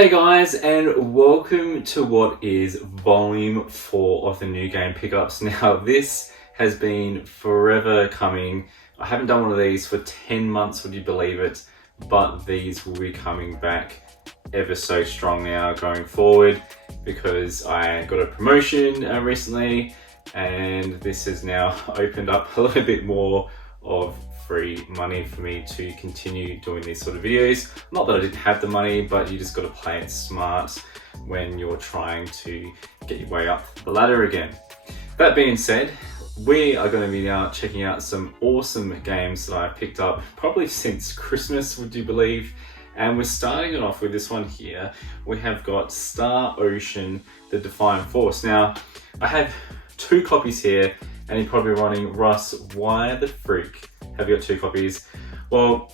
Hey guys, and welcome to what is volume 4 of the new game pickups. Now this has been forever coming. I haven't done one of these for 10 months, would you believe it? But these will be coming back ever so strong now going forward because I got a promotion recently and this has now opened up a little bit more of free money for me to continue doing these sort of videos. Not that I didn't have the money, but you just got to play it smart when you're trying to get your way up the ladder again. That being said, we are going to be now checking out some awesome games that I've picked up probably since Christmas, would you believe? And we're starting it off with this one here. We have got Star Ocean: The Defiant Force. Now, I have 2 copies here, and you're probably wondering, Russ, why the freak have you got 2 copies? Well,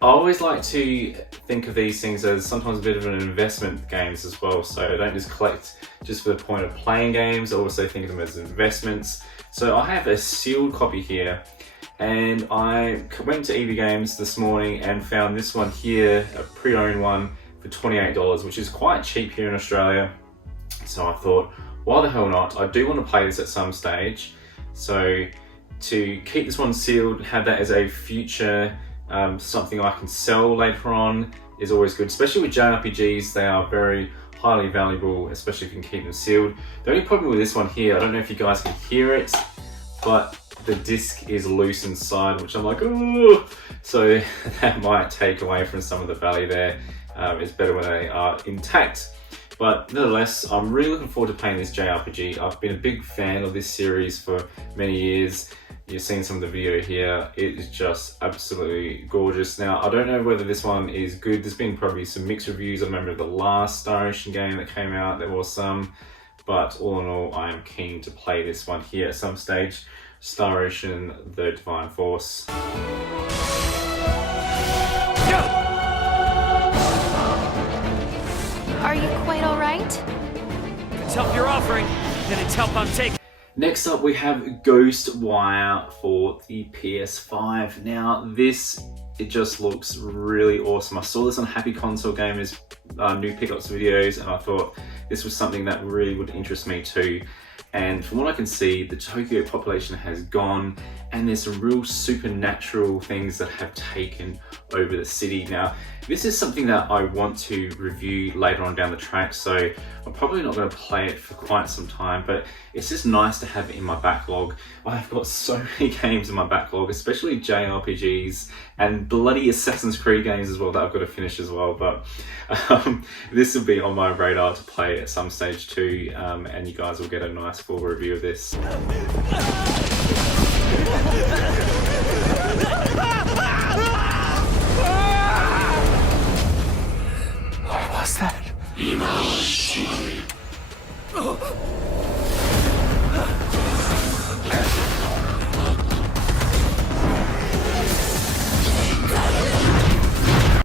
I always like to think of these things as sometimes a bit of an investment games as well. So I don't just collect just for the point of playing games, I also think of them as investments. So I have a sealed copy here, and I went to EB Games this morning and found this one here, a pre-owned one for $28, which is quite cheap here in Australia. So I thought, why the hell not? I do want to play this at some stage. So to keep this one sealed, have that as a future something I can sell later on is always good, especially with JRPGs. They are very highly valuable, especially if you can keep them sealed. The only problem with this one here, I don't know if you guys can hear it, but the disc is loose inside, which I'm like, oh, so that might take away from some of the value there. It's better when they are intact. But nonetheless, I'm really looking forward to playing this JRPG. I've been a big fan of this series for many years. You've seen some of the video here. It is just absolutely gorgeous. Now, I don't know whether this one is good. There's been probably some mixed reviews. I remember the last Star Ocean game that came out, there was some. But all in all, I am keen to play this one here at some stage. Star Ocean: The Defiant Force. Are you quite all right? It's help you're offering, and it's help I'm taking. Next up, we have Ghostwire for the PS5. Now, it just looks really awesome. I saw this on Happy Console Gamers new pickups videos, and I thought this was something that really would interest me too. And from what I can see, the Tokyo population has gone, and there's some real supernatural things that have taken over the city. Now, this is something that I want to review later on down the track, so I'm probably not going to play it for quite some time, but it's just nice to have it in my backlog. I've got so many games in my backlog, especially JRPGs and bloody Assassin's Creed games as well that I've got to finish as well, but this will be on my radar to play at some stage too, and you guys will get a nice full review of this. What was that?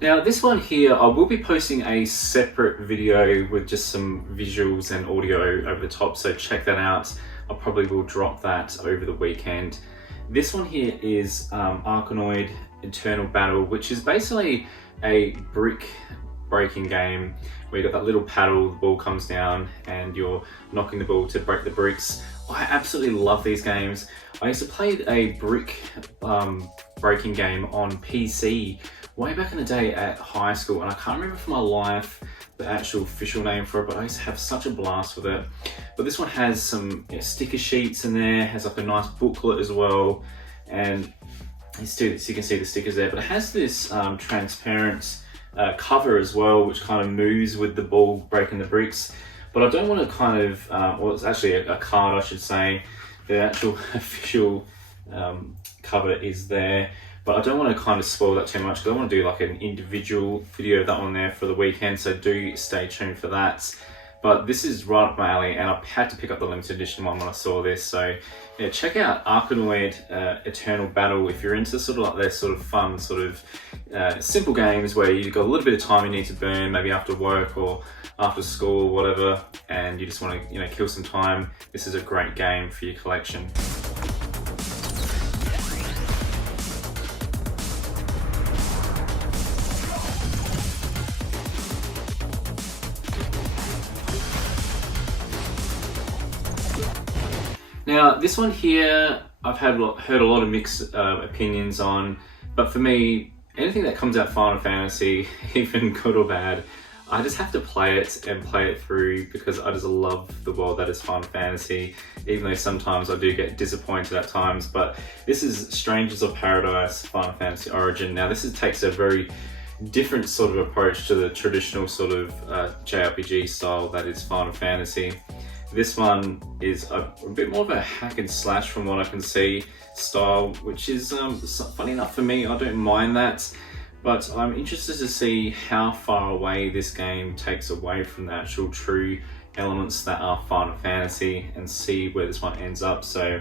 Now this one here, I will be posting a separate video with just some visuals and audio over the top, so check that out. I probably will drop that over the weekend. This one here is Arkanoid Eternal Battle, which is basically a brick breaking game where you've got that little paddle, the ball comes down and you're knocking the ball to break the bricks. I absolutely love these games. I used to play a brick breaking game on PC way back in the day at high school, and I can't remember for my life the actual official name for it, but I used to have such a blast with it. But this one has some sticker sheets in there, has like a nice booklet as well, and so you can see the stickers there, but it has this transparent cover as well, which kind of moves with the ball breaking the bricks. But I don't want to kind of, well, it's actually a card, I should say. The actual official cover is there, but I don't want to kind of spoil that too much because I want to do like an individual video of that one there for the weekend, so do stay tuned for that. But this is right up my alley, and I had to pick up the limited edition one when I saw this. So yeah, check out Arkanoid Eternal Battle if you're into sort of like their sort of fun, sort of simple games where you've got a little bit of time you need to burn, maybe after work or after school or whatever, and you just want to kill some time. This is a great game for your collection. Now, this one here, I've heard a lot of mixed opinions on, but for me, anything that comes out Final Fantasy, even good or bad, I just have to play it and play it through because I just love the world that is Final Fantasy, even though sometimes I do get disappointed at times. But this is Strangers of Paradise Final Fantasy Origin. Now, this takes a very different sort of approach to the traditional sort of JRPG style that is Final Fantasy. This one is a bit more of a hack and slash from what I can see style, which is funny enough for me. I don't mind that, but I'm interested to see how far away this game takes away from the actual true elements that are Final Fantasy and see where this one ends up. So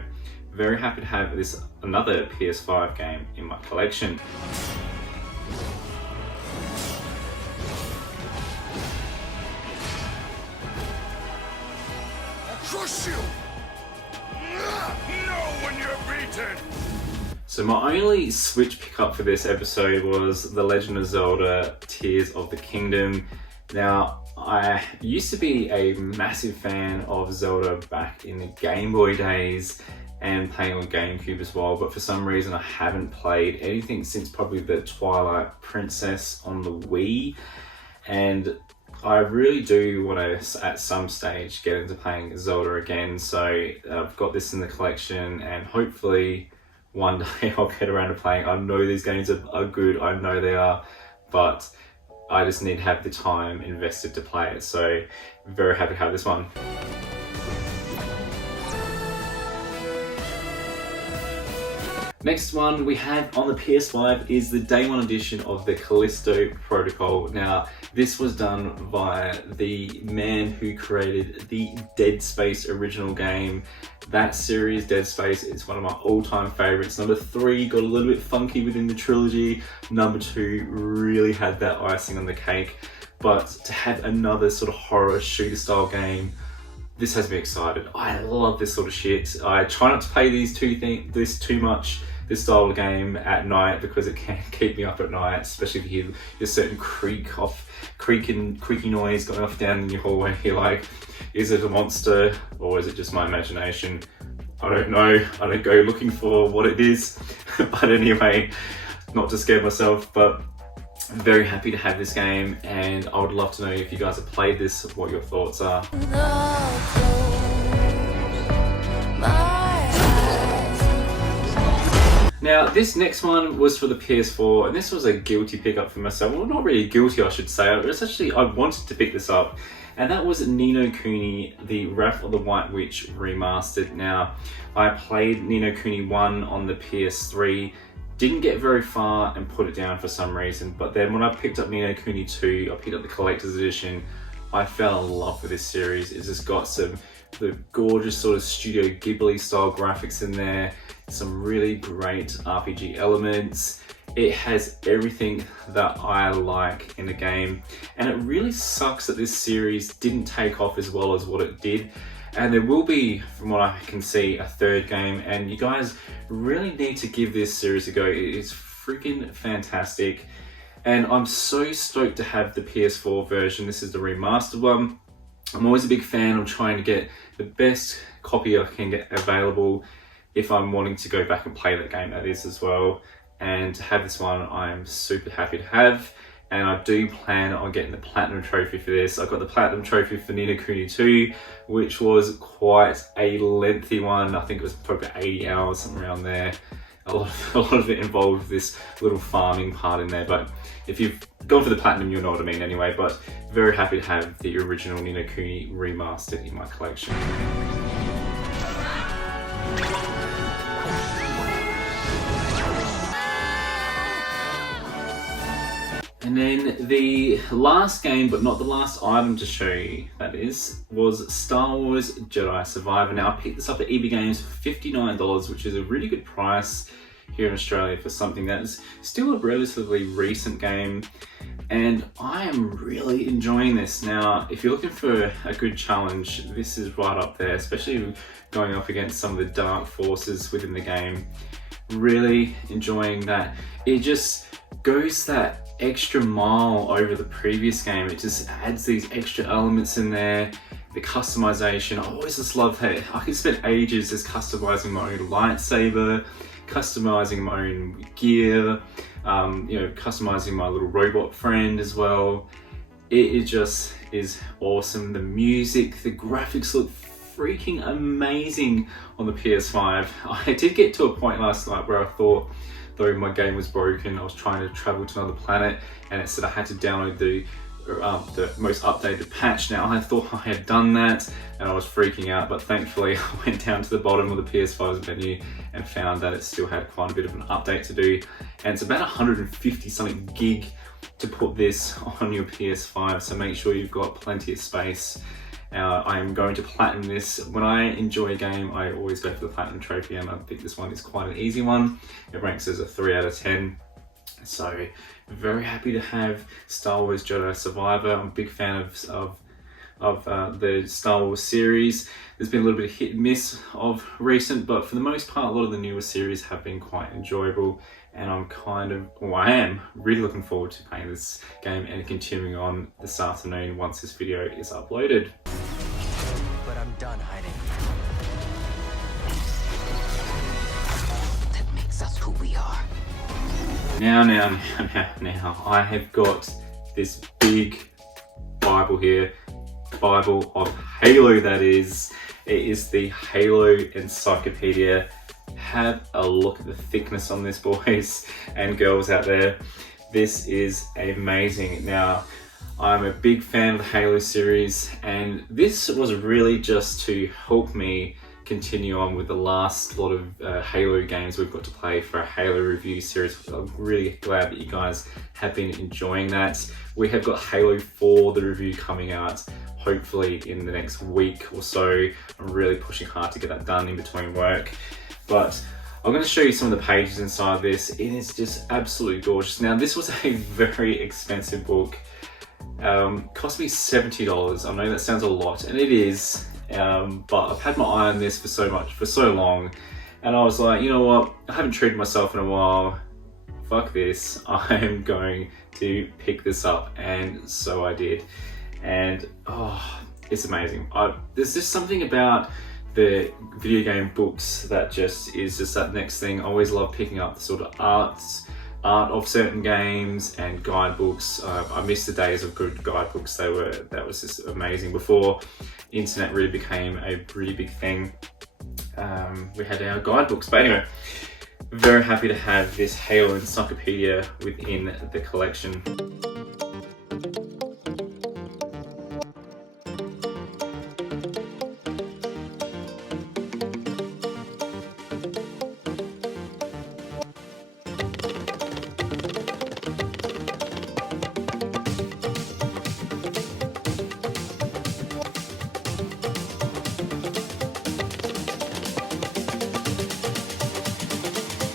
very happy to have this another PS5 game in my collection. Crush you! Know when you're beaten! So my only Switch pickup for this episode was The Legend of Zelda Tears of the Kingdom. Now, I used to be a massive fan of Zelda back in the Game Boy days and playing on GameCube as well, but for some reason I haven't played anything since probably the Twilight Princess on the Wii, and I really do want to, at some stage, get into playing Zelda again. So I've got this in the collection, and hopefully one day I'll get around to playing. I know these games are good, I know they are, but I just need to have the time invested to play it. So very happy to have this one. Next one we have on the PS5 is the Day 1 edition of the Callisto Protocol. Now, this was done by the man who created the Dead Space original game. That series, Dead Space, is one of my all-time favorites. Number 3 got a little bit funky within the trilogy. Number 2 really had that icing on the cake. But to have another sort of horror shooter style game, this has me excited. I love this sort of shit. I try not to play this too much, this style of game at night, because it can keep me up at night, especially if you hear a certain creaky noise going off down in your hallway. You're like, is it a monster or is it just my imagination? I don't know. I don't go looking for what it is. But anyway, not to scare myself, but I'm very happy to have this game, and I would love to know if you guys have played this, what your thoughts are. Now, this next one was for the PS4, and this was a guilty pickup for myself. Well, not really guilty, I should say. It's actually, I wanted to pick this up, and that was Ni no Kuni, the Wrath of the White Witch remastered. Now, I played Ni no Kuni 1 on the PS3, didn't get very far and put it down for some reason, but then when I picked up Ni no Kuni 2, I picked up the collector's edition, I fell in love with this series. It's just got the gorgeous sort of Studio Ghibli style graphics in there, some really great RPG elements. It has everything that I like in a game, and it really sucks that this series didn't take off as well as what it did. And there will be, from what I can see, a third game, and you guys really need to give this series a go. It is freaking fantastic, and I'm so stoked to have the PS4 version. This is the remastered one. I'm always a big fan of trying to get the best copy I can get available if I'm wanting to go back and play that game, that is, as well. And to have this one, I'm super happy to have. And I do plan on getting the Platinum Trophy for this. I got the Platinum Trophy for Ni no Kuni 2, which was quite a lengthy one. I think it was probably 80 hours, something around there. A lot of it involved this little farming part in there, but if you've gone for the Platinum, you'll know what I mean anyway. But very happy to have the original Ni no Kuni remastered in my collection. And then the last game, but not the last item to show you, that is, was Star Wars Jedi Survivor. Now, I picked this up at EB Games for $59, which is a really good price here in Australia for something that is still a relatively recent game. And I am really enjoying this. Now, if you're looking for a good challenge, this is right up there, especially going up against some of the dark forces within the game. Really enjoying that. It just goes that extra mile over the previous game. It just adds these extra elements in there, the customization. I always just love that I could spend ages just customizing my own lightsaber, customizing my own gear, customizing my little robot friend as well. It just is awesome. The music, the graphics look freaking amazing on the PS5. I did get to a point last night where I thought, though my game was broken, I was trying to travel to another planet and it said I had to download the most updated patch. Now I thought I had done that and I was freaking out, but thankfully I went down to the bottom of the PS5's menu and found that it still had quite a bit of an update to do, and it's about 150 something gig to put this on your PS5, so make sure you've got plenty of space. I am going to platinum this. When I enjoy a game, I always go for the platinum trophy, and I think this one is quite an easy one. It ranks as a 3 out of 10. So very happy to have Star Wars Jedi Survivor. I'm a big fan of the Star Wars series. There's been a little bit of hit and miss of recent, but for the most part, a lot of the newer series have been quite enjoyable, and I am really looking forward to playing this game and continuing on this afternoon once this video is uploaded. But I'm done hiding. That makes us who we are. Now, I have got this big Bible here. Bible of Halo, that is. It is the Halo Encyclopedia. Have a look at the thickness on this, boys and girls out there. This is amazing. Now, I'm a big fan of the Halo series, and this was really just to help me continue on with the last lot of Halo games we've got to play for a Halo review series. I'm really glad that you guys have been enjoying that. We have got Halo 4, the review, coming out hopefully in the next week or so. I'm really pushing hard to get that done in between work. But I'm going to show you some of the pages inside this. It is just absolutely gorgeous. Now, this was a very expensive book. Cost me $70. I know that sounds a lot, and it is. But I've had my eye on this for so long, and I was like, you know what? I haven't treated myself in a while. Fuck this. I'm going to pick this up, and so I did. And it's amazing. There's just something about the video game books that just is just that next thing. I always love picking up the sort of art of certain games and guidebooks. I miss the days of good guidebooks. That was just amazing. Before internet really became a really big thing, we had our guidebooks. But anyway, very happy to have this Halo Encyclopedia within the collection.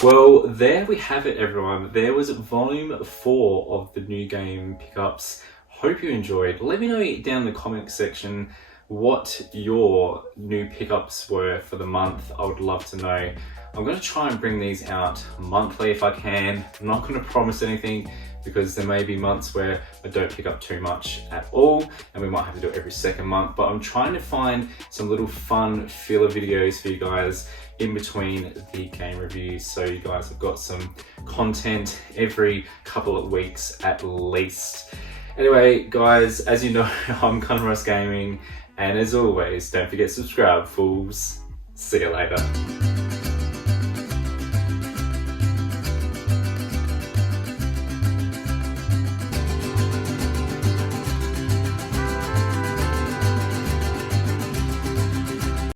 Well, there we have it, everyone. There was volume 4 of the new game pickups. Hope you enjoyed. Let me know down in the comment section what your new pickups were for the month. I would love to know. I'm going to try and bring these out monthly if I can. I'm not going to promise anything, because there may be months where I don't pick up too much at all, and we might have to do it every second month. But I'm trying to find some little fun filler videos for you guys in between the game reviews, so you guys have got some content every couple of weeks at least. Anyway, guys, as you know, I'm CunninRuss Gaming, and as always, don't forget to subscribe, fools. See you later.